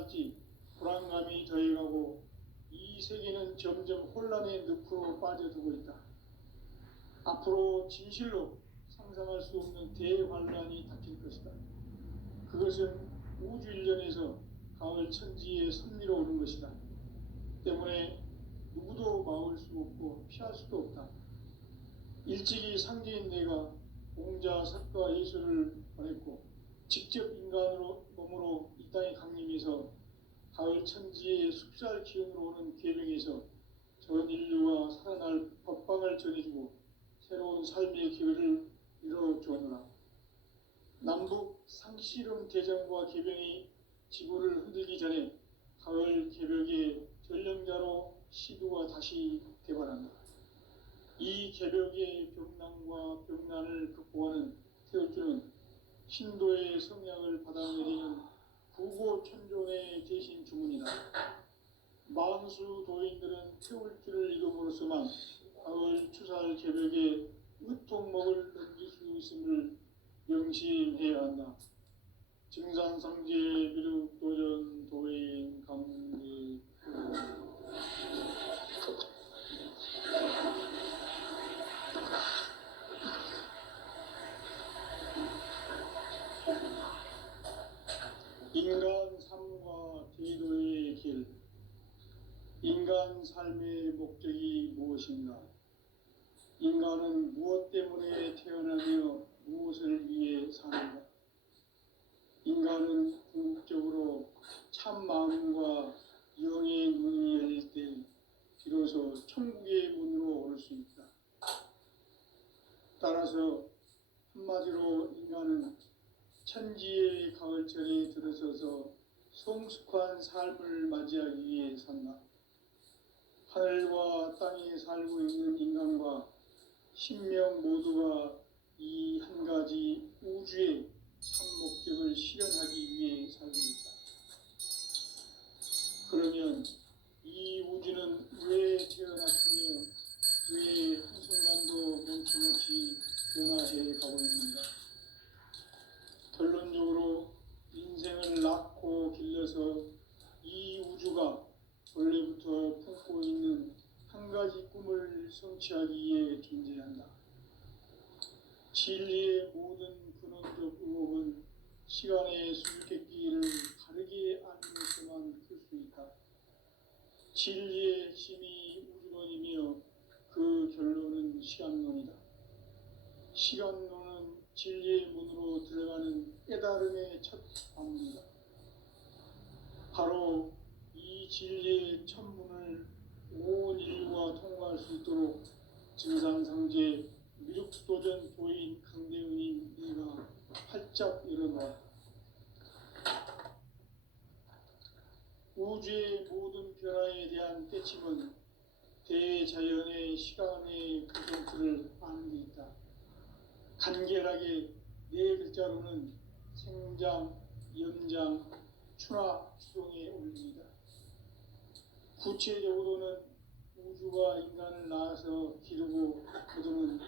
살아날지 불안감이 더해가고 이 세계는 점점 혼란의 늪으로 빠져들고 있다. 앞으로 진실로 상상할 수 없는 대환란이 닥칠 것이다. 그것은 우주 일련에서 가을 천지의 섭리로 오는 것이다. 때문에 누구도 막을 수 없고 피할 수도 없다. 일찍이 상제인 내가 공자, 석가, 예수를 보냈고 직접 인간으로 몸으로 이 땅에 강림해서 가을 천지의 숲살 기운으로 오는 계명에서 전 인류가 살아날 법방을 전해주고 새로운 삶의 기회를 이뤄주었노라. 남북 상씨름 대전과 계병이 지구를 흔들기 전에 가을 개벽의 전령자로 시두가 다시 개발한다. 이 개벽의 병난과 병난을 극복하는 태우주는 신도의 성약을 받아내리는 구고천존의 대신 주문이다. 만수 도인들은 태울주를 이름으로서만 가을 추살 개벽에 으통먹을 넘길 수 있음을 명심해야 한다. 증산상제 비륵 도전 도인 강리 인간 삶과 제도의 길. 인간 삶의 목적이 무엇인가? 인간은 무엇 때문에 태어나며 무엇을 위해 사는가? 인간은 궁극적으로 참 마음과 영의 문이 열릴 때 비로소 천국의 문으로 오를 수 있다. 따라서 한마디로 인간은 천지의 가을철에 들어서서 성숙한 삶을 맞이하기 위해 산다. 하늘과 땅에 살고 있는 인간과 신명 모두가 이 한 가지 우주의 참 목적을 실현하기 위해 살고 있다. 그러면 이 우주는 왜 태어났으며 왜 한순간도 멈춤없이 변화해 가고 있는가? 결론적으로 인생을 낳고 길러서 이 우주가 원래부터 품고 있는 한 가지 꿈을 성취하기 위해 존재한다. 진리의 모든 근원적 의혹은 시간의 수수께끼를 가르게 알면서만 풀 수 있다. 진리의 핵심이 우주론이며 그 결론은 시간론이다. 시간론은 진리의 문으로 들어가는 깨달음의 첫 방문이다. 바로 이 진리의 첫 문을 온 인류가 통과할 수 있도록 증산상제 미륵도전 도인 강대훈이 네가 활짝 열어놓아. 우주의 모든 변화에 대한 때침은 대자연의 시간의 구성틀을 아는 데 있다. 간결하게 네 글자로는 생장, 연장, 추나 추동에 올립니다. 구체적으로는 우주가 인간을 낳아서 기르고 거두는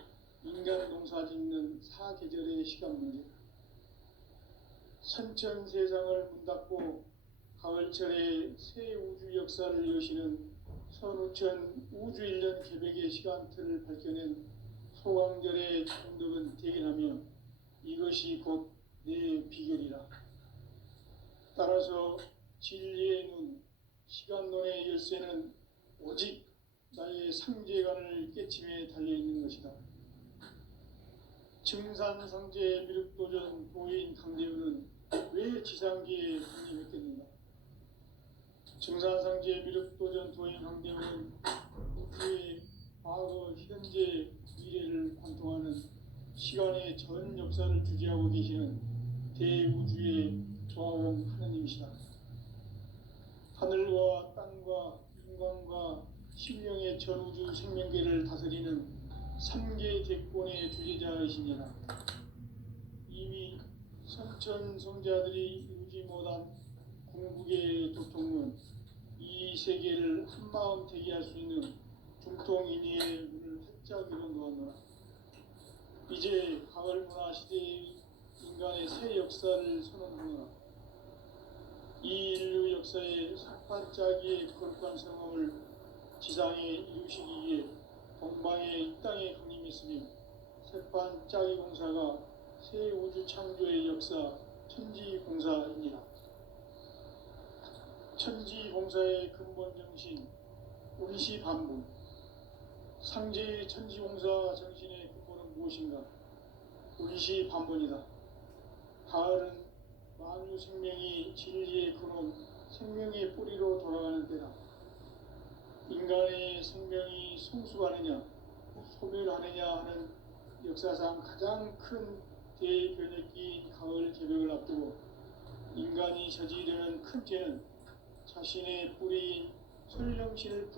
인간 농사 짓는 사계절의 시간 문제. 선천 세상을 문 닫고 가을철에 새 우주 역사를 여시는 선우천 우주 일년 개벽의 시간틀을 밝혀낸 소강절의 정덕은 대견하며 이것이 곧 내 비결이라. 따라서 진리의 눈, 시간론의 열쇠는 오직 나의 상제관을 깨침에 달려있는 것이다. 증산상제 미륵도전 도인 강대훈은 왜 지상계에 강림했겠는가? 증산상제 미륵도전 도인 강대훈은 우주의 과거, 현재, 미래를 관통하는 시간의 전 역사를 주재하고 계시는 대우주의 조화원 하느님이시다. 하늘과 땅과 인간과 신명의 전우주 생명계를 다스리는 삼계 대권의 주재자이시니라. 이미 성천성자들이 이루지 못한 궁극의 도통은 이 세계를 한마음 되게 할 수 있는 중통인의의 문을 활짝 열어놓았노라. 이제 가을 문화 시대의 인간의 새 역사를 선언하노라. 이 인류 역사의 석판짜기의 거룩한 성함을 지상에 이루시기 위해 동방의 이 땅에 강림했으며 석판짜기 공사가 새 우주 창조의 역사 천지공사입니다. 천지공사의 근본 정신 운시반분. 상제의 천지공사 정신의 근본은 무엇인가? 운시반분이다. 가을은 만유 생명이 진리의 근원, 생명의 뿌리로 돌아가는 때다. 인간의 생명이 성숙하느냐, 소멸하느냐 하는 역사상 가장 큰 대변혁기인 가을 개벽을 앞두고 인간이 저지르는 큰 죄는 자신의 뿌리인 설령신을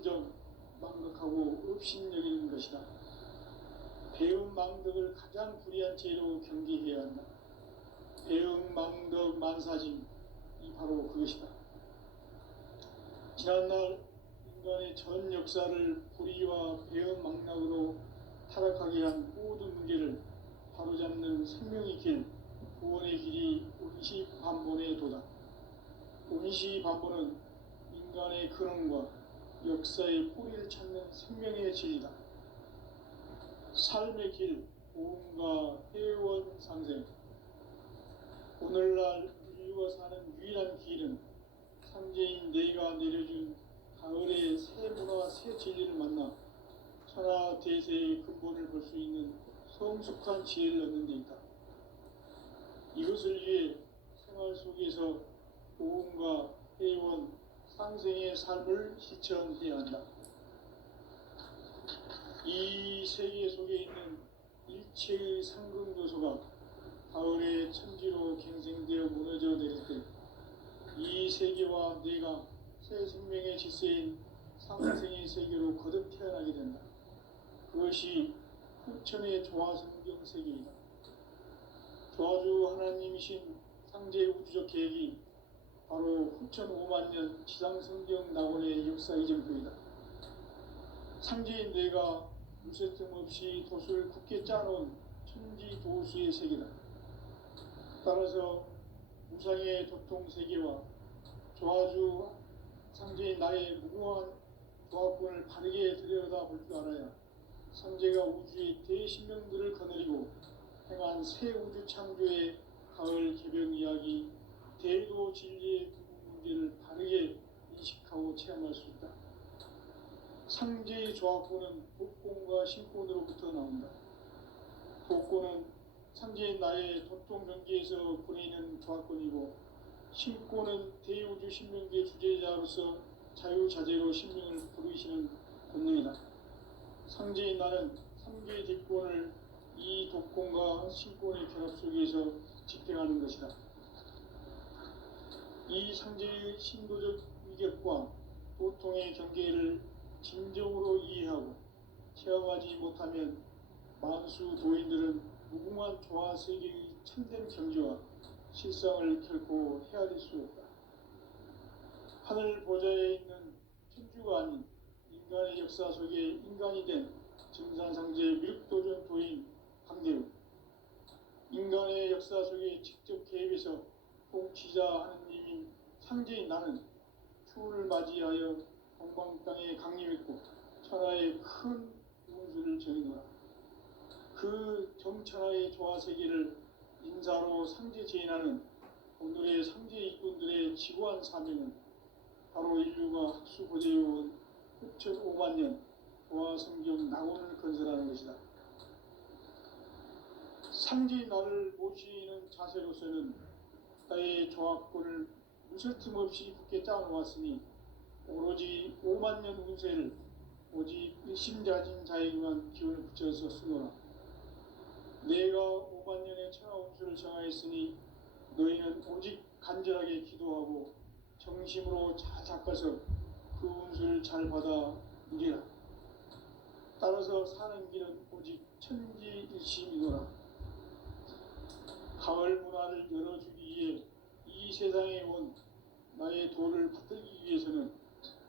망각하고 업신여기는 것이다. 배움 망덕을 가장 불의한 죄로 경계해야 한다. 배움 망덕 만사짐이 바로 그것이다. 지난날 인간의 전 역사를 불의와 배움 망락으로 타락하게 한 모든 문제를 바로잡는 생명의 길, 구원의 길이 운시반본의 도다. 운시반본은 인간의 근원과 역사의 뿌리를 찾는 생명의 진리다. 삶의 길, 보험과 회원 상생. 오늘날 인류가 사는 유일한 길은 상제인 내가 내려준 가을의 새 문화, 새 진리를 만나 천하 대세의 근본을 볼 수 있는 성숙한 지혜를 얻는 데 있다. 이것을 위해 생활 속에서 보험과 회원, 상생의 삶을 실천해야 한다. 이 세계 속에 있는 일체의 상금 요소가 가을의 천지로 갱생되어 무너져 내릴 때 이 세계와 내가 새 생명의 질서인 상생의 세계로 거듭 태어나게 된다. 그것이 후천의 조화성경 세계이다. 조화주 하나님이신 상제의 우주적 계획이 바로 후천 5만 년 지상성경 낙원의 역사 이전표이다. 상제인 내가 무쇠틈 없이 돛을 굳게 짜놓은 천지도수의 세계다. 따라서 무상의 도통 세계와 조화주 상제인 나의 무궁한 조화권을 바르게 들여다볼 줄 알아야 상제가 우주의 대신명들을 거느리고 행한 새 우주 창조의 가을 개벽 이야기, 대도 진리의 구분 문제를 바르게 인식하고 체험할 수 있다. 상제의 조화권은 독권과 신권으로부터 나온다. 독권은 상제인 나의 도통 경계에서 보내는 조화권이고, 신권은 대우주 신명계 주제자로서 자유자재로 신명을 부르시는 권능이다. 상제인 나는 3개의 뒷권을 이 독권과 신권의 결합 속에서 집행하는 것이다. 이 상제의 신도적 위격과 도통의 경계를 진정으로 이해하고 체험하지 못하면 만수 도인들은 무궁한 조화 세계의 참된 경지와 실상을 결코 헤아릴 수 없다. 하늘 보좌에 있는 천주가 아닌 인간의 역사 속에 인간이 된 증산상제 미륵도전 도인 강대우, 인간의 역사 속에 직접 개입해서 통치자 하느님인 상제인 나는 추운을 맞이하여 동방 땅에 강림했고 천하의 큰 운수를 정해놓아 그 정천하의 조화세계를 인사로 상제 제인하는 오늘의 상제 일꾼들의 지구한 사명은 바로 인류가 학수 보재해온 후천 5만 년 조화성경 낙원을 건설하는 것이다. 상제인 나를 모시는 자세로서는 나의 조화권을 무쇠틈 없이 굳게 짜놓았으니 오로지 5만 년 운세를 오직 일심자진 자에게만 기운을 붙여서 쓰노라. 내가 5만 년의 천하 운수를 정하였으니 너희는 오직 간절하게 기도하고 정심으로 잘 닦아서 그 운수를 잘 받아 누리라. 따라서 사는 길은 오직 천지일심이노라. 가을 문화를 열어주기 위해 이 세상에 온 나의 도를 받들기 위해서는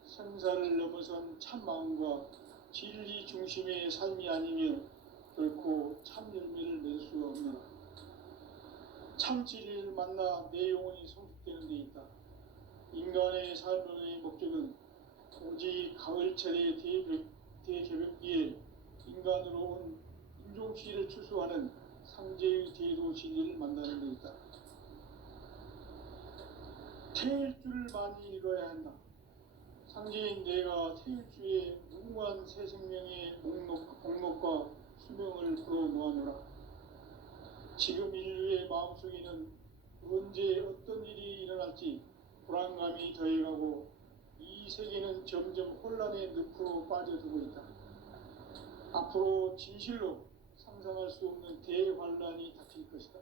생사를 넘어선 참마음과 진리 중심의 삶이 아니면 결코 참 열매를 낼 수가 없노라. 참 진리를 만나 내 영혼이 성숙되는 데 있다. 인간 인간의 삶의 목적은 오직 가을철의 대개벽기에 인간으로 온 인종시를 추수하는 상제의 대도 진리를 만나는 데 있다. 태일 줄을 많이 읽어야 한다. 상제인 내가 태일주의 무궁한 새 생명의 목록과 수명을 풀어놓아노라. 지금 인류의 마음속에는 언제 어떤 일이 일어날지 불안감이 더해가고 이 세계는 점점 혼란의 늪으로 빠져들고 있다. 앞으로 진실로 상상할 수 없는 대환란이 닥칠 것이다.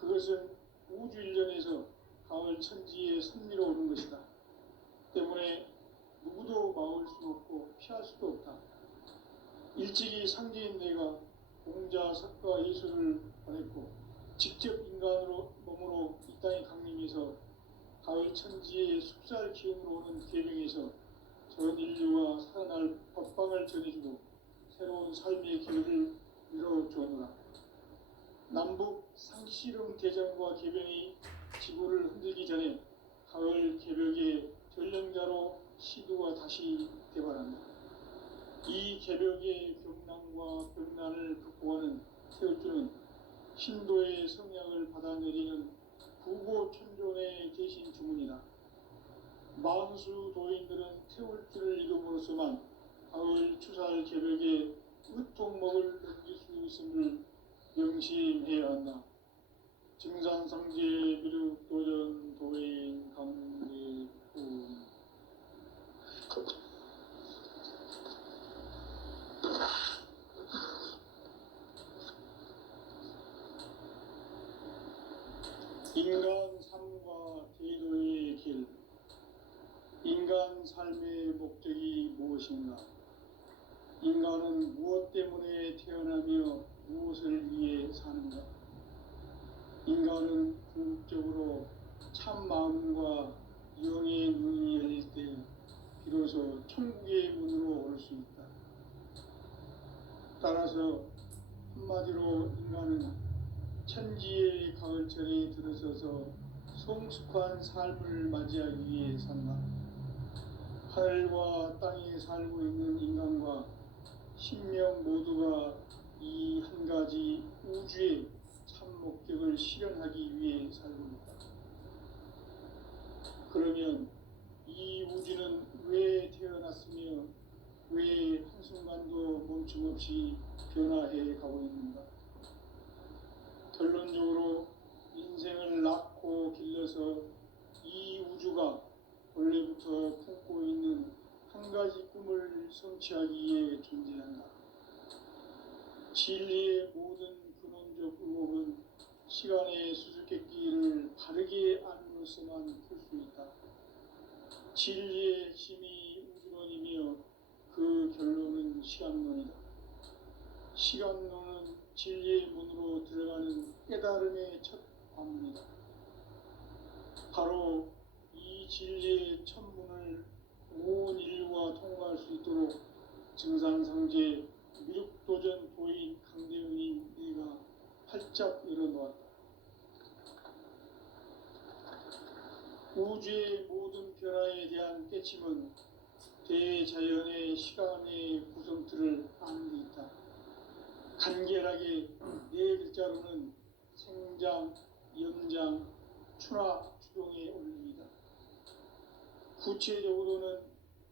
그것은 우주 일련에서 가을 천지에 선미로 오는 것이다. 때문에 누구도 막을 수 없고 피할 수도 없다. 일찍이 상제인 내가 공자, 석가, 예수를 보냈고 직접 인간으로 몸으로 이 땅에 강림해서 가을 천지의 숲살 기운으로 오는 계명에서 전 인류가 살아날 법방을 전해주고 새로운 삶의 길을 열어주었노라. 남북 상씨름 대전과 계병이 지구를 흔들기 전에 가을 개벽의 전령자로 시두가 다시 개발한다. 이 개벽의 경난과 병난을 극복하는 태울주는 신도의 성약을 받아내리는 부고천존의 대신 주문이다. 만수 도인들은 태울주를 읽음으로써만 가을 추살 개벽의 으통목을 넘길 수 있음을 명심해야 한다. 증산상제 미륵 도전 도인 강대훈. 인간 삶과 대도의 길. 인간 삶의 목적이 무엇인가? 인간은 무엇 때문에 태어나며 무엇을 위해 사는가? 인간은 궁극적으로 참 마음과 영의 눈이 열릴 때 비로소 천국의 문으로 올 수 있다. 따라서 한마디로 인간은 천지의 가을철에 들어서서 성숙한 삶을 맞이하기 위해 산다. 하늘과 땅에 살고 있는 인간과 신명 모두가 이 한 가지 우주의 참 목적을 실현하기 위해 살고 있다. 그러면 이 우주는 왜 태어났으며 왜 한순간도 멈춤없이 변화해 가고 있는가? 결론적으로 인생을 낳고 길러서 이 우주가 원래부터 품고 있는 한 가지 꿈을 성취하기 위해 존재한다. 진리의 모든 근원적 의혹은 시간의 수수께끼를 바르게 알므로서만 풀 수 있다. 진리의 핵심이 우주론이며 그 결론은 시간론이다. 시간론은 진리의 문으로 들어가는 깨달음의 첫 관문이다. 바로 이 진리의 첫 문을 온 인류가 통과할 수 있도록 증산상제 미륵도전 도인 강대훈인 네가 활짝 열어놓았다. 우주의 모든 변화에 대한 깨침은 대자연의 시간의 구성틀을 아는 데 있다. 간결하게 네 글자로는 생장, 연장, 추나 추동의 원리이다. 구체적으로는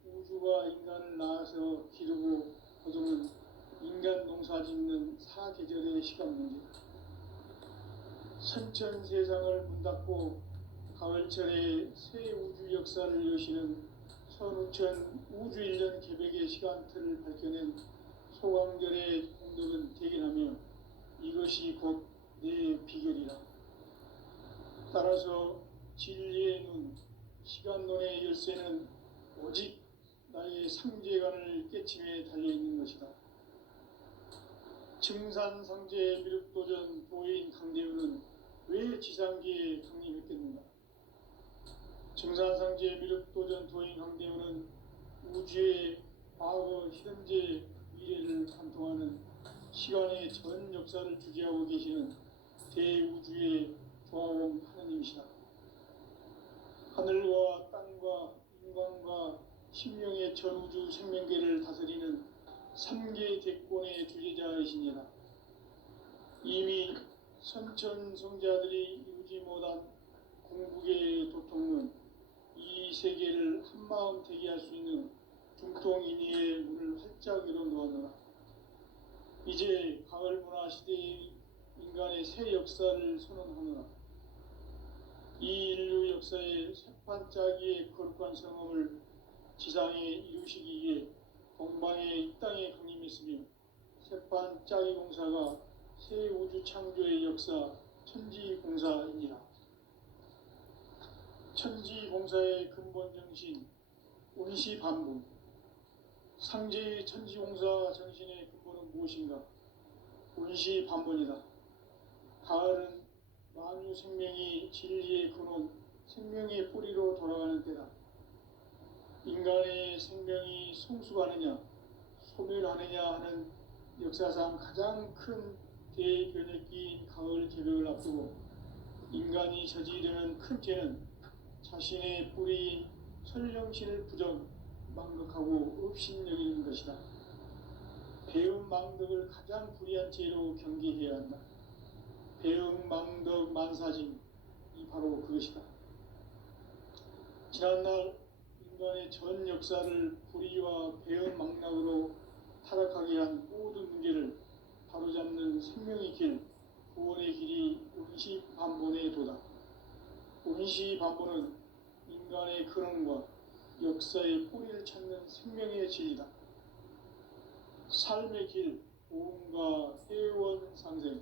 우주가 인간을 낳아서 기르고 거두는 인간 농사 짓는 사계절의 시간 문제다. 선천 세상을 문 닫고 가을철에 새 우주 역사를 여시는 선우천 우주일년 개벽의 시간틀을 밝혀낸 소강절의 공덕은 대견하며 이것이 곧 내 비결이라. 따라서 진리의 눈, 시간론의 열쇠는 오직 나의 상제관을 깨침에 달려있는 것이다. 증산상제 미륵도전 도인 강대훈은 왜 지상기에 강림했겠는가? 증산상제 미륵도전 도인 강대훈은 우주의 과거, 현재, 미래를 관통하는 시간의 전 역사를 주재하고 계시는 대우주의 조화원 하느님이시다. 하늘과 땅 인간과 신명의 전우주 생명계를 다스리는 3계 대권의 주제자이시니라. 이미 선천성자들이 이루지 못한 공국의 도통은 이 세계를 한마음 되게 할 수 있는 중통인의의 문을 활짝 열어 놓았노라. 이제 가을 문화 시대의 인간의 새 역사를 선언하노라. 이 인류 역사의 새판짜기의 거룩한 성험을 지상에 이루시기 위해 동방의 이 땅에 강림했으며 새판짜기 공사가 새 우주 창조의 역사 천지공사이니라. 천지공사의 근본 정신 운시반분. 상제의 천지공사 정신의 근본은 무엇인가? 운시반분이다. 가을은 만유 생명이 진리의 근원, 생명의 뿌리로 돌아가는 때다. 인간의 생명이 성숙하느냐, 소멸하느냐 하는 역사상 가장 큰 대변혁기인 가을 개벽을 앞두고 인간이 저지르는 큰 죄는 자신의 뿌리인 설령신을 망각하고 업신여기는 것이다. 배음 망덕을 가장 불의한 죄로 경계해야 한다. 배음 망덕 만사징이 바로 그것이다. 지난날 인간의 전 역사를 불의와 배음 망락으로 타락하게 한 모든 문제를 바로잡는 생명의 길, 구원의 길이 운시반본의 도다. 운시반본은 인간의 근원과 역사의 뿌리를 찾는 생명의 진리다. 삶의 길, 보험과 회원 상생.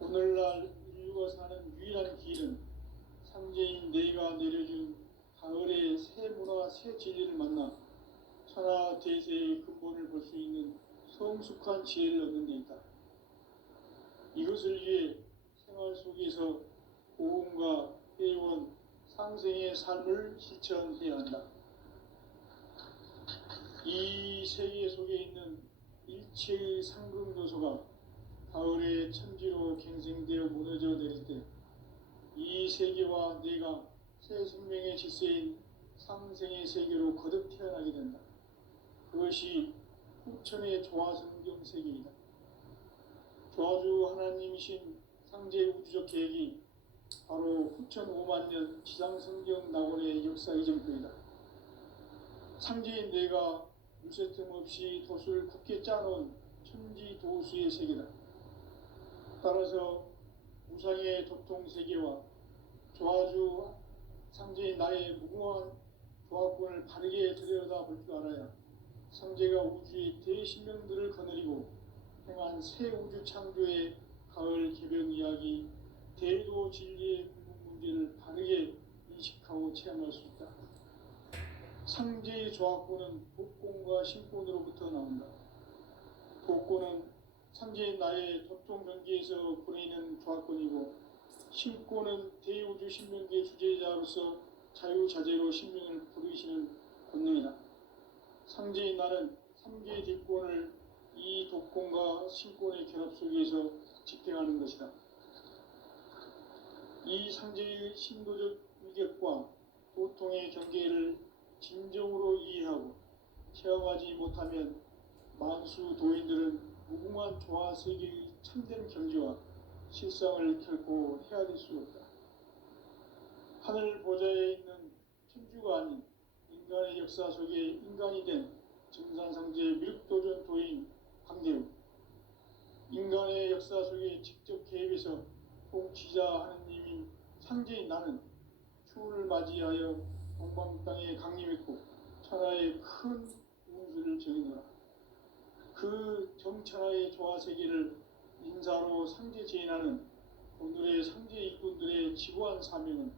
오늘날 인류가 사는 유일한 길은 상제인 내가 내려준 가을의 새 문화, 새 진리를 만나 천하 대세의 근본을 볼 수 있는 성숙한 지혜를 얻는 데 있다. 이것을 위해 생활 속에서 보험과 회원, 상생의 삶을 실천해야 한다. 이 세계 속에 있는 일체의 상급 요소가 가을의 천지로 갱생되어 무너져 내릴 때 이 세계와 내가 새 생명의 질서인 상생의 세계로 거듭 태어나게 된다. 그것이 후천의 조화성경 세계이다. 조화주 하나님이신 상제 우주적 계획이 바로 후천 5만 년 지상성경 낙원의 역사 이정표이다. 상제인 내가 물새틈 없이 돛을 굳게 짜놓은 천지도수의 세계다. 따라서 무상의 도통세계와 조화주 상제인 나의 무궁한 조화권을 바르게 들여다볼 줄 알아야 상제가 우주의 대신명들을 거느리고 행한 새 우주 창조의 가을 개벽 이야기, 대도 진리의 궁극 문제를 바르게 인식하고 체험할 수 있다. 상제의 조화권은 복권과 신권으로부터 나온다. 복권은 상제인 나의 도통 경계에서 보내는 조화권이고, 신권은 대우주 신명계 주제자로서 자유자재로 신명을 부르시는 권능이다. 상제인 나는 3개 뒷권을 이 독권과 신권의 결합 속에서 집행하는 것이다. 이 상제의 신도적 위격과 도통의 경계를 진정으로 이해하고 체험하지 못하면 만수 도인들은 무궁한 조화 세계의 참된 경지와 실상을 결코 헤아릴 수 없다. 하늘 보좌에 있는 천주가 아닌 인간의 역사 속에 인간이 된 증산상제 미륵도전 도인 황대우, 인간의 역사 속에 직접 개입해서 통치자 하느님인 상제인 나는 추운을 맞이하여 동방 땅에 강림했고 천하의 큰 운수를 정해놓아 그 정천하의 조화세계를 인사로 상제 제인하는 오늘의 상제 일꾼들의 지구한 사명은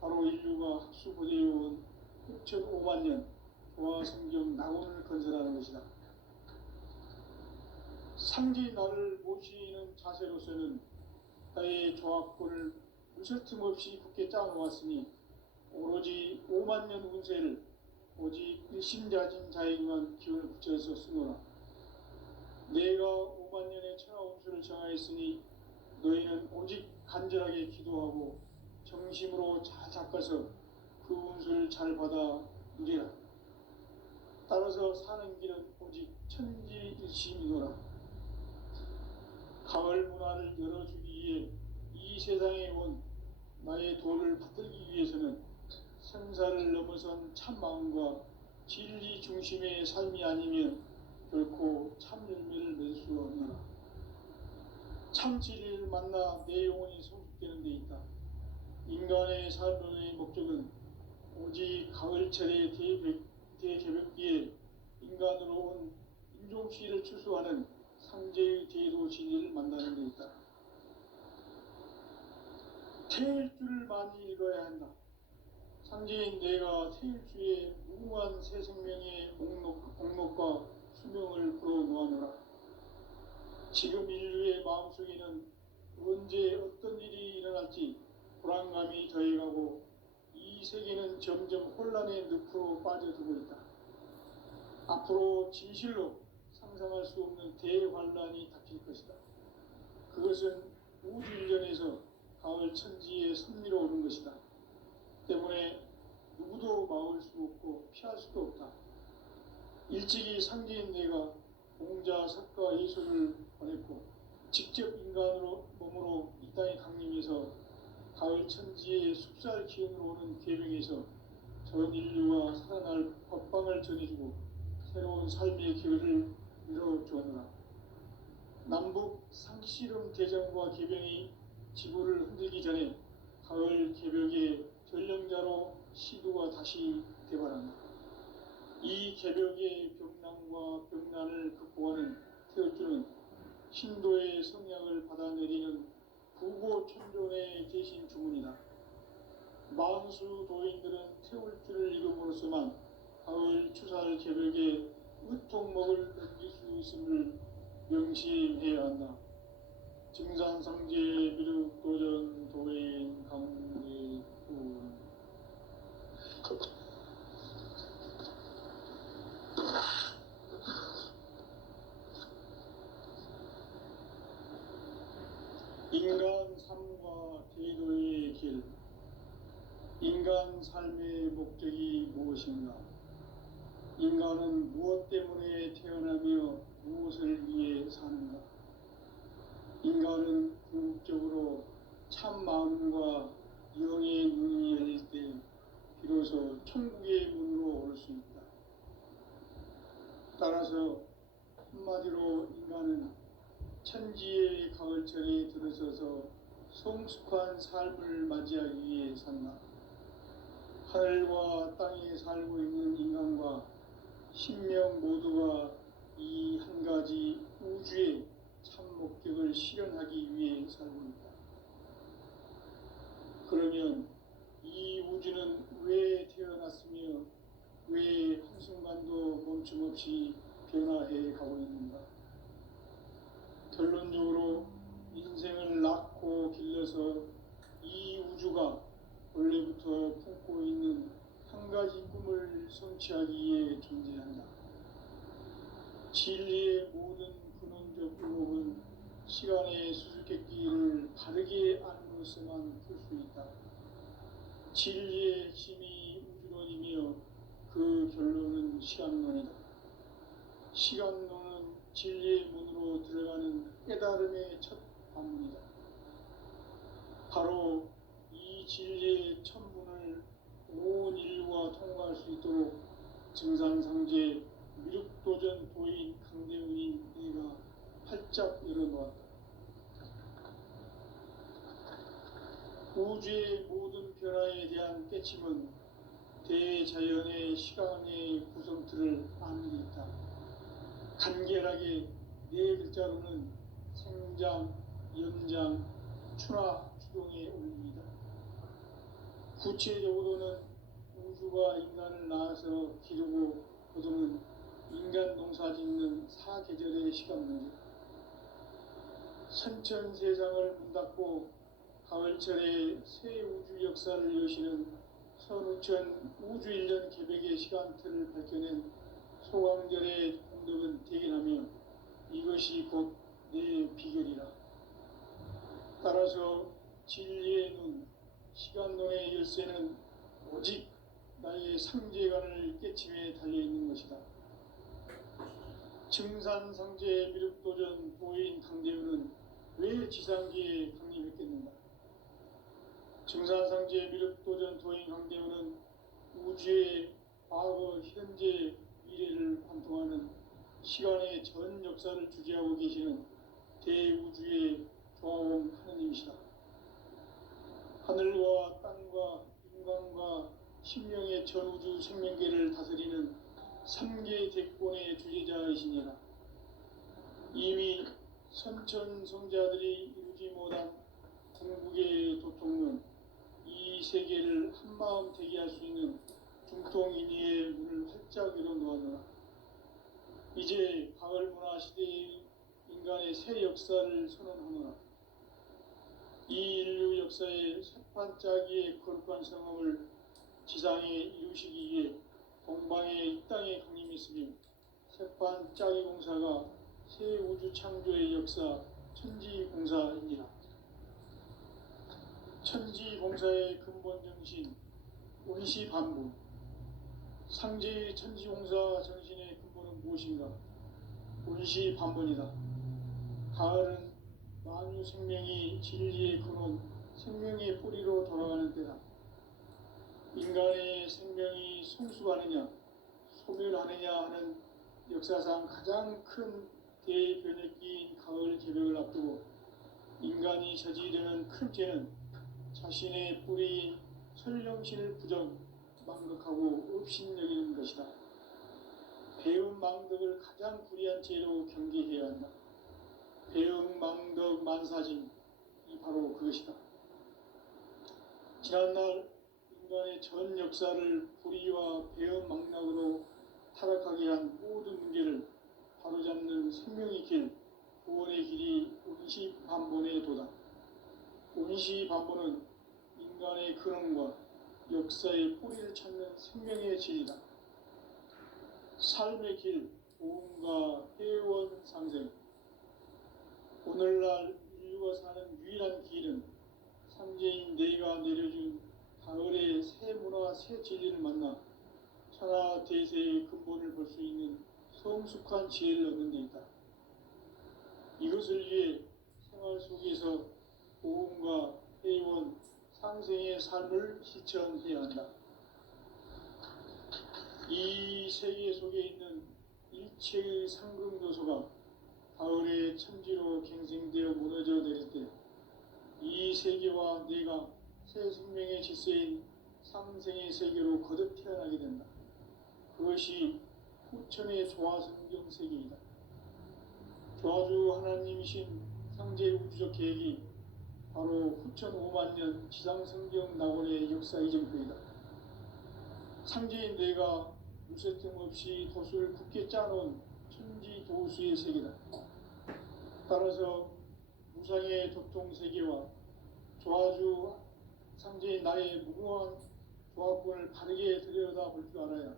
바로 인류가 학수고대해온 6,5만 년 조화성경 낙원을 건설하는 것이다. 상제인 나를 모시는 자세로서는 나의 조합권을 물새틈 없이 굳게 짜놓았으니 오로지 5만 년 운세를 오직 일심자진 자에게만 기운을 붙여서 쓰노라. 내가 5만 년의 천하 운수를 정하였으니 너희는 오직 간절하게 기도하고 정심으로 잘 닦아서 그 운수를 잘 받아 누리라. 따라서 사는 길은 오직 천지일심이노라. 가을 문화를 열어주기 위해 이 세상에 온 나의 도를 받들기 위해서는 생사를 넘어선 참마음과 진리 중심의 삶이 아니면 결코 참 열매를 맺을 수 없노라. 참 진리를 만나 내 영혼이 성숙되는 데 있다. 인간의 삶의 목적은 오직 가을철의 대개벽기에 인간으로 온 인종시를 추수하는 상제의 대도 진리를 만나는 데 있다. 태일주를 많이 읽어야 한다. 상제인 내가 태일주의 무궁한 새 생명의 목록과 수명을 풀어놓아노라. 지금 인류의 마음속에는 언제 어떤 일이 일어날지 불안감이 더해가고 이 세계는 점점 혼란의 늪으로 빠져들고 있다. 앞으로 진실로 상상할 수 없는 대환란이 닥칠 것이다. 그것은 우주인전에서 가을 천지의 섭리로 오는 것이다. 때문에 누구도 막을 수 없고 피할 수도 없다. 일찍이 상제인 내가 공자, 석가, 예수를 보냈고 직접 인간으로 몸으로 이 땅에 강림해서 가을 천지의 숲살 기운으로 오는 계명에서 전 인류가 살아날 법방을 전해주고 새로운 삶의 길을 열어주었노라. 남북 상씨름 대전과 계병이 지구를 흔들기 전에 가을 개벽의 전령자로 시도가 다시 대발한다. 이 개벽의 병난과 병난을 극복하는 태울주는 신도의 성약을 받아내리는 부고천존의 대신 주문이다. 만수 도인들은 태울주를 이름으로서만 가을 추살 개벽의 의통목을 넘길 수 있음을 명심해야 한다. 증산상제 미륵도전 도인 강대군. 인간 삶과 대도의 길. 인간 삶의 목적이 무엇인가? 인간은 무엇 때문에 태어나며 무엇을 위해 사는가? 인간은 궁극적으로 참 마음과 영의 눈이 열릴 때 비로소 천국의 문으로 올 수 있다. 따라서 한마디로 인간은 천지의 가을철에 들어서서 성숙한 삶을 맞이하기 위해 산다. 하늘과 땅에 살고 있는 인간과 신명 모두가 이 한 가지 우주의 참 목적을 실현하기 위해 살고 있다. 그러면 이 우주는 왜 태어났으며 왜 한순간도 멈춤없이 변화해 가고 있는가? 결론적으로 인생을 낳고 길러서 이 우주가 원래부터 품고 있는 한 가지 꿈을 성취하기 위해 존재한다. 진리의 모든 근원적 의혹은 시간의 수수께끼를 바르게 안으로서만 풀 수 있다. 진리의 핵심이 우주론이며 그 결론은 시간론이다. 시간론은 진리의 문으로 들어가는 깨달음의 첫 관문이다. 바로 이 진리의 첫 문을 온 인류가 통과할 수 있도록 증산상제 미륵도전 도인 강대훈인 내가 활짝 열어놓았다. 우주의 모든 변화에 대한 깨침은 대자연의 시간의 구성틀을 아는 데 있다. 간결하게 네 글자로는 생장, 연장, 추나 추동의 원리이다. 구체적으로는 우주가 인간을 낳아서 기르고 거두는 인간 농사 짓는 사계절의 시간론이다. 선천세상을 문 닫고 가을철에 새 우주 역사를 여시는 선우천 우주일년 개벽의 시간틀을 밝혀낸 소강절의 공덕은 대견하며 이것이 곧 내 비결이라. 따라서 진리의 눈, 시간론의 열쇠는 오직 인간의 상제관을 깨침에 달려있는 것이다. 증산상제 미륵도전 도인 강대우는 왜 지상기에 강림했겠는가? 증산상제 미륵도전 도인 강대우는 우주의 과거, 현재, 미래를 관통하는 시간의 전 역사를 주재하고 계시는 대우주의 조화원 하느님이시다. 하늘과 땅과 인간과 신명의 전우주 생명계를 다스리는 3계 대권의 주재자이시니라. 이미 선천성자들이 이루지 못한 궁극의 도통은 이 세계를 한마음 되게 할 수 있는 중통인의의 문을 활짝 열어놓았노라. 이제 가을 문화 시대의 인간의 새 역사를 선언하노라. 이 인류 역사의 새판짜기의 거룩한 성험을 지상에 이루시기 위해 동방의 이 땅에 강림했으며 새판짜기 공사가 새 우주 창조의 역사 천지공사입니다. 천지공사의 근본 정신 운시반분. 상제의 천지공사 정신의 근본은 무엇인가? 운시반분이다. 가을은 만유 생명이 진리의 근원, 생명의 뿌리로 돌아가는 때다. 인간의 생명이 성숙하느냐, 소멸하느냐 하는 역사상 가장 큰 대변혁기인 가을 개벽을 앞두고 인간이 저지르는 큰 죄는 자신의 뿌리인 설령신을 부정, 망극하고 업신여기는 것이다. 배움 망덕을 가장 불의한 죄로 경계해야 한다. 배움 망덕 만사진이 바로 그것이다. 지난날 인간의 전 역사를 불의와 배움 망락으로 타락하게 한 모든 문제를 바로잡는 생명의 길, 구원의 길이 운시반본의 도다. 운시반본은 인간의 근원과 역사의 뿌리를 찾는 생명의 진리다. 삶의 길, 보험과 회원 상생. 오늘날 인류가 사는 유일한 길은 상제인 내가 내려준 가을의 새 문화, 새 진리를 만나 천하 대세의 근본을 볼 수 있는 성숙한 지혜를 얻는 데 있다. 이것을 위해 생활 속에서 보험과 회원, 상생의 삶을 실천해야 한다. 이 세계 속에 있는 일체의 상금도소가 가을의 천지로 갱생되어 무너져 내릴 때 이 세계와 내가 새 생명의 질서인 상생의 세계로 거듭 태어나게 된다. 그것이 후천의 조화성경 세계이다. 조화주 하나님이신 상제 우주적 계획이 바로 후천 5만년 지상성경 낙원의 역사 이정표이다. 상제인 내가 무쇠 틈 없이 도수를 굳게 짜놓은 천지도수의 세계다. 따라서 무상의 도통세계와 조화주 상제인 나의 무궁한 조화권을 바르게 들여다볼 줄 알아야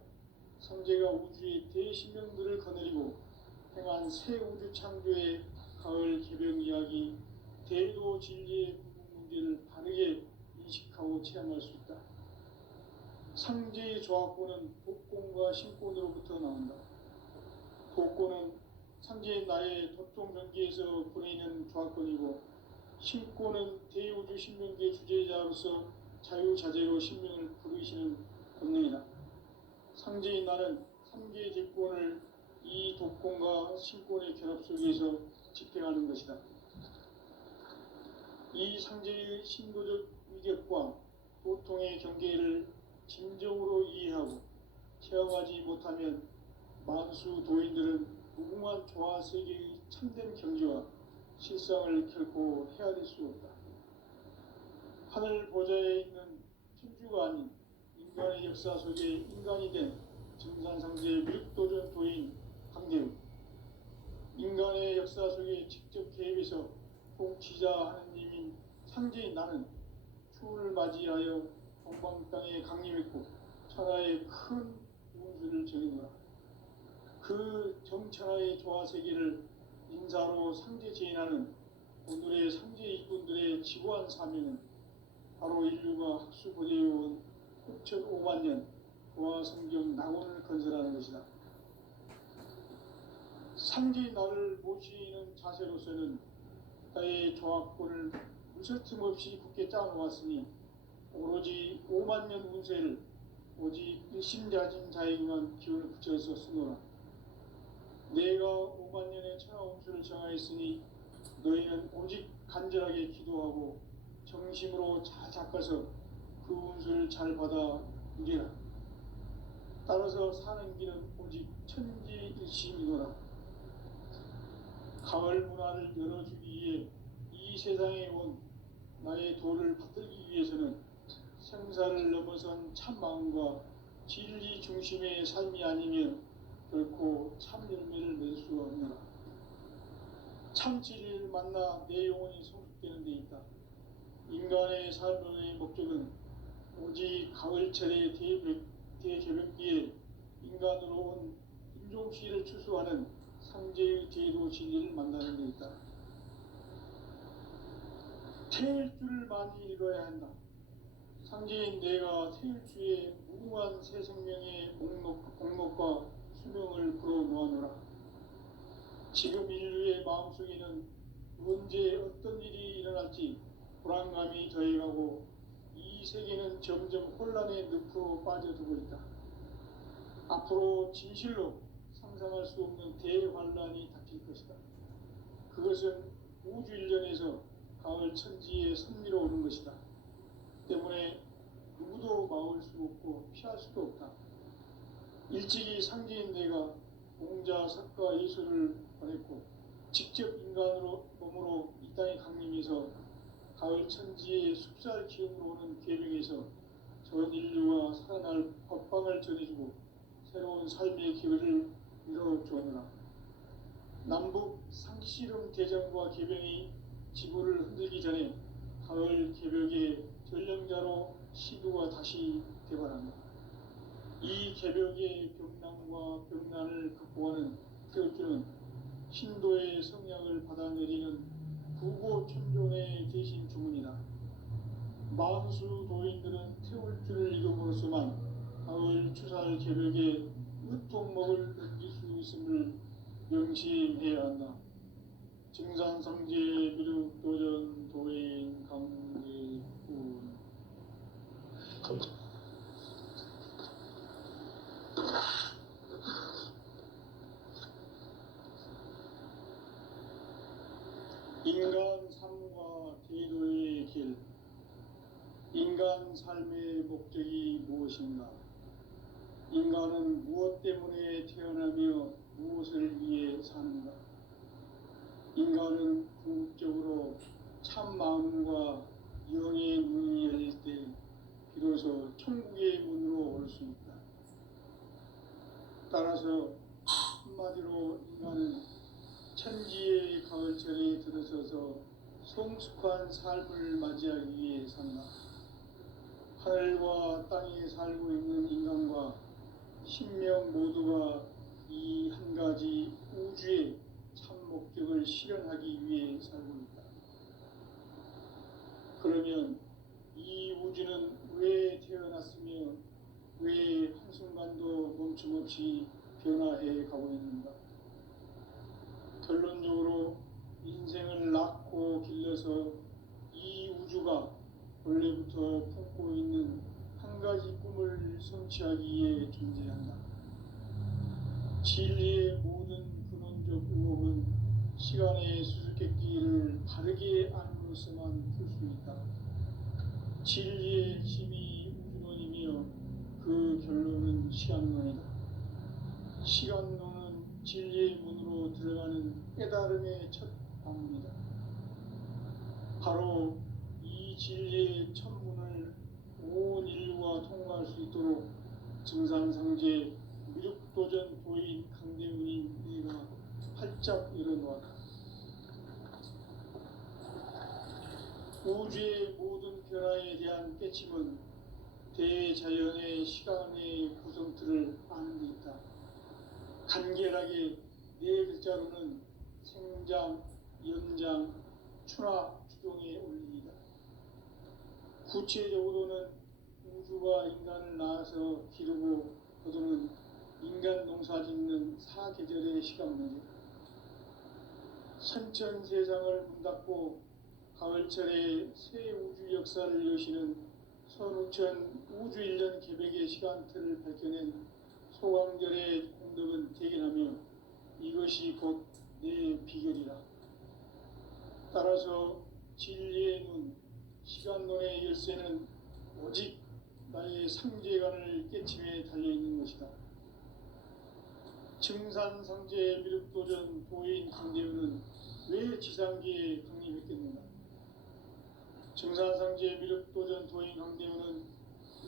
상제가 우주의 대신명들을 거느리고 행한 새 우주 창조의 가을 개벽 이야기, 대도 진리의 궁극 문제를 바르게 인식하고 체험할 수 있다. 상제의 조화권은 복권과 신권으로부터 나온다. 복권은 상제인 나의 도통 전기에서 보내는 조화권이고, 신권은 대우주 신명계 주제자로서 자유자재로 신명을 부르시는 본능이다. 상제인 나는 3계 대권을 이 독권과 신권의 결합 속에서 집행하는 것이다. 이 상제의 신도적 위격과 도통의 경계를 진정으로 이해하고 체험하지 못하면 만수 도인들은 무궁한 조화 세계의 참된 경지와 실상을 결코 헤아릴 수 없다. 하늘 보좌에 있는 천주가 아닌 인간의 역사 속에 인간이 된 증산상제 미륵도전 도인 강대우. 인간의 역사 속에 직접 개입해서 통치자 하느님인 상제인 나는 추운을 맞이하여 동방 땅에 강림했고 천하의 큰 운수를 정해노라. 그 정천하의 조화세계를 인사로 상제 제인하는 오늘의 상제 일꾼들의 지구한 사명은 바로 인류가 학수고대해온 6,500만 년 도화 성경 낙원을 건설하는 것이다. 상지 나를 모시는 자세로서는 나의 조합권을 무설틈 없이 굳게 짜놓았으니 오로지 5만 년 운세를 오직 일심자진 자에게만 기운을 붙여서 쓰노라. 내가 5만 년의 천하 운수를 정하였으니 너희는 오직 간절하게 기도하고 정심으로 잘 닦아서 그 운수를 잘 받아 누리라. 따라서 사는 길은 오직 천지일심이노라. 가을 문화를 열어주기 위해 이 세상에 온 나의 도를 받들기 위해서는 생사를 넘어선 참마음과 진리 중심의 삶이 아니면 결코 참 열매를 낼 수 없노라. 참 진리를 만나 내 영혼이 성숙되는 데 있다. 인간의 삶의 목적은 오직 가을철의 대개벽기에 인간으로 온 인종시를 추수하는 상제의 제도 진리를 만나는 데 있다. 태일주를 많이 읽어야 한다. 상제인 내가 태일주의 무궁한 새 생명의 목록과 수명을 불어놓아노라. 지금 인류의 마음속에는 언제 어떤 일이 일어날지 불안감이 더해가고 이 세계는 점점 혼란의 늪으로 빠져들고 있다. 앞으로 진실로 상상할 수 없는 대환란이 닥칠 것이다. 그것은 우주 일련에서 가을 천지에 선미로 오는 것이다. 때문에 누구도 막을 수 없고 피할 수도 없다. 일찍이 상제인 내가 공자, 석가, 예수를 보냈고 직접 인간으로 몸으로 이 땅에 강림해서 가을 천지의 숲살 기운으로 오는 계명에서 전 인류가 살아날 법방을 전해주고 새로운 삶의 기회를 이뤄주었노라. 남북 상씨름 대전과 계병이 지구를 흔들기 전에 가을 개벽의 전령자로 시두가 다시 되발한다. 이 개벽의 병난과 병난을 극복하는 태울주는 신도의 성약을 받아내리는 구고천종의 대신 주문이다. 만수 도인들은 태울주를 읽음으로써만 가을 추살 개벽의 으통목을 느낄 수 있음을 명심해야 한다. 증산성제 미륵도전 도인 강제군. 인간 삶과 제도의 길. 인간 삶의 목적이 무엇인가? 인간은 무엇 때문에 태어나며 무엇을 위해 사는가? 인간은 궁극적으로 참 마음과 영의 문이 열릴 때 비로소 천국의 문으로 올 수 있다. 따라서 한마디로 인간은 천지의 가을철에 들어서서 성숙한 삶을 맞이하기 위해 산다. 하늘과 땅에 살고 있는 인간과 신명 모두가 이 한 가지 우주의 참 목적을 실현하기 위해 살고 있다. 그러면 이 우주는 왜 태어났으며 왜 한순간도 멈춤없이 변화해 가고 있는가? 결론적으로 인생을 낳고 길러서 이 우주가 원래부터 품고 있는 한 가지 꿈을 성취하기 위해 존재한다. 진리의 모든 근원적 의혹은 시간의 수수께끼를 바르게 안으로서만 풀 수 있다. 진리의 핵심이 우주론이며 그 결론은 시간론이다. 시간론은 진리의 문으로 들어가는 깨달음의 첫 방문이다. 바로 이 진리의 첫 문을 온 인류가 통과할 수 있도록 증산상제 미륵도전 도인 강대훈이 네가 활짝 열어놓았다. 우주의 모든 변화에 대한 깨침은 대자연의 시간의 구성틀을 아는 데 있다. 간결하게 네 글자로는 생장, 연장, 추나 추동의 원리이다. 구체적으로는 우주가 인간을 낳아서 기르고 인간 농사 짓는 사계절의 시간 문제, 선천 세상을 문 닫고 가을철에 새 우주 역사를 여시는 선우천 우주 1년 개백의 시간틀을 밝혀낸 소강절의 공덕은 대견하며 이것이 곧 내 비결이라. 따라서 진리의 눈, 시간론의 열쇠는 오직 나의 상제관을 깨침에 달려있는 것이다. 증산상제 미륵도전 도인 강대우는 왜 지상기에 강림했겠는가? 증산상제 미륵도전 도인 강대우는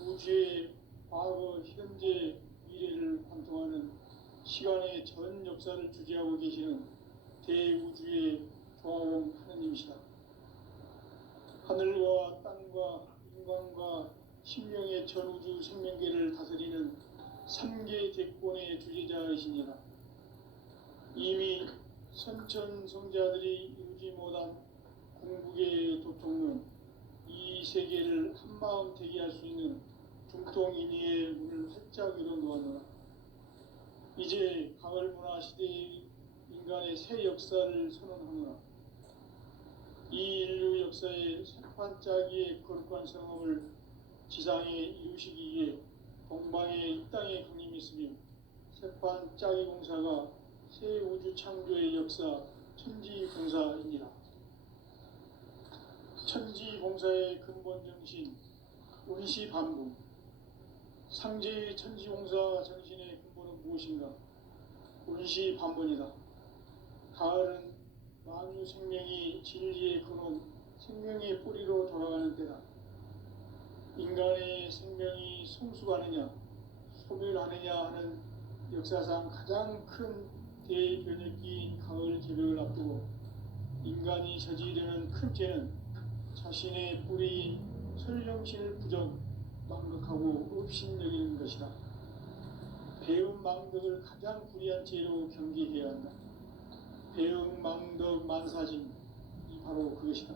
우주의 과거, 현재, 미래를 관통하는 시간의 전 역사를 주재하고 계시는 대우주의 조화원 하느님이시다. 하늘과 땅과 인간과 신명의 전우주 생명계를 다스리는 3계 대권의 주제자이시니라. 이미 선천성자들이 이루지 못한 궁극의 도통론, 이 세계를 한마음 되게 할 수 있는 중통인의의 문을 활짝 열어놓았노라. 이제 가을 문화 시대의 인간의 새 역사를 선언하노라. 이 인류 역사의 새판짜기의 거룩한 성험을 지상에 이루시기 위해 동방의 이 땅에 강림했으며 새판짜기 공사가 새 우주 창조의 역사 천지공사입니다. 천지공사의 근본 정신 운시반부, 상제의 천지공사 정신의 근본은 무엇인가? 운시반본이다. 가을은 만유 생명이 진리의 근원, 생명의 뿌리로 돌아가는 때다. 인간의 생명이 성숙하느냐, 소멸하느냐 하는 역사상 가장 큰 대변혁기인 가을 개벽을 앞두고 인간이 저지르는 큰 죄는 자신의 뿌리인 설령신을 부정, 망각하고 업신여기는 것이다. 배움 망덕을 가장 불의한 죄로 경계해야 한다. 배움 망덕 만사짐이 바로 그것이다.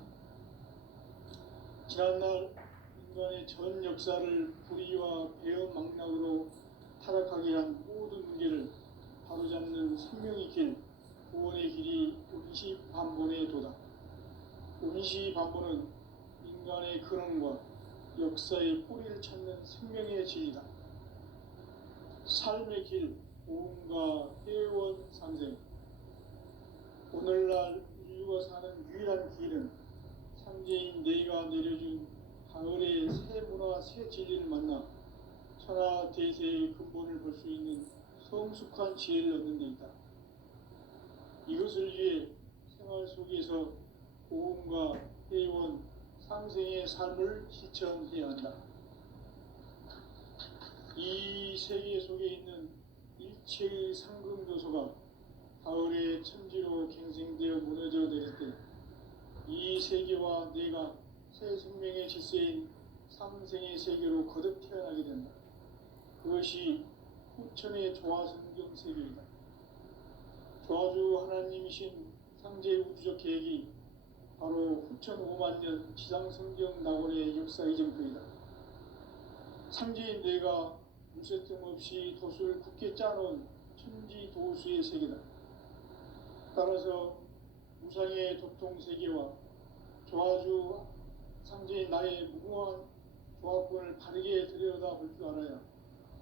지난날 인간의 전 역사를 불의와 배움 망락으로 타락하게 한 모든 문제를 바로잡는 생명의 길, 구원의 길이 운시반본의 도다. 운시반본은 인간의 근원과 역사의 뿌리를 찾는 생명의 진리다. 삶의 길, 보험과 회원 상생. 오늘날 인류가 사는 유일한 길은 상제인 내가 내려준 가을의 새 문화, 새 진리를 만나 천하 대세의 근본을 볼 수 있는 성숙한 지혜를 얻는 데 있다. 이것을 위해 생활 속에서 보험과 회원, 상생의 삶을 실천해야 한다. 이 세계 속에 있는 일체의 상금 요소가 가을의 천지로 갱생되어 무너져 내릴 때 이 세계와 내가 새 생명의 질서인 삼생의 세계로 거듭 태어나게 된다. 그것이 후천의 조화성경 세계이다. 조화주 하나님이신 상제 우주적 계획이 바로 후천 5만 년 지상성경 낙원의 역사 이정표이다. 상제인 내가 물새틈 없이 돛을 굳게 짜놓은 천지도수의 세계다. 따라서 무상의 도통세계와 조화주 상제인 나의 무궁한 조합권을 바르게 들여다볼 줄 알아야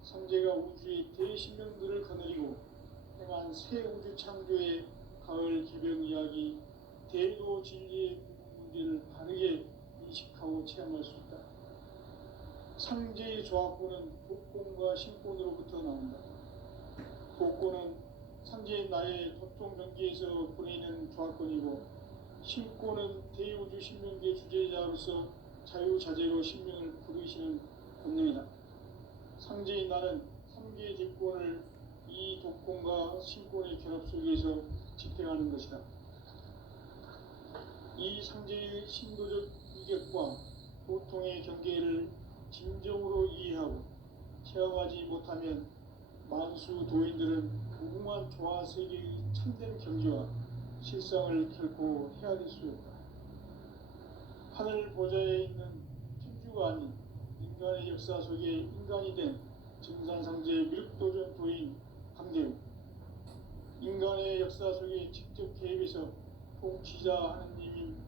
상제가 우주의 대신명들을 거느리고 행한 새 우주 창조의 가을 기병 이야기, 대도 진리의 문제를 바르게 인식하고 체험할 수 있다. 상제의 조합권은 복권과 신권으로부터 나온다. 복권은 상제인 나의 도통 경계에서 보내는 조합권이고, 신권은 대우주 신명계 주제자로서 자유자재로 신명을 부르시는 권능이다. 상제인 나는 3개 대권을 이 독권과 신권의 결합 속에서 집행하는 것이다. 이 상제의 신도적 위격과 도통의 경계를 진정으로 이해하고 체험하지 못하면 만수 도인들은 무궁한 조화 세계의 참된 경지와 실상을 결코 헤아릴 수 없다. 하늘 보좌에 있는 천주가 아닌 인간의 역사 속에 인간이 된 증산상제 미륵도전 도인 역사 속에 직접 개입해서 통치자 하느님인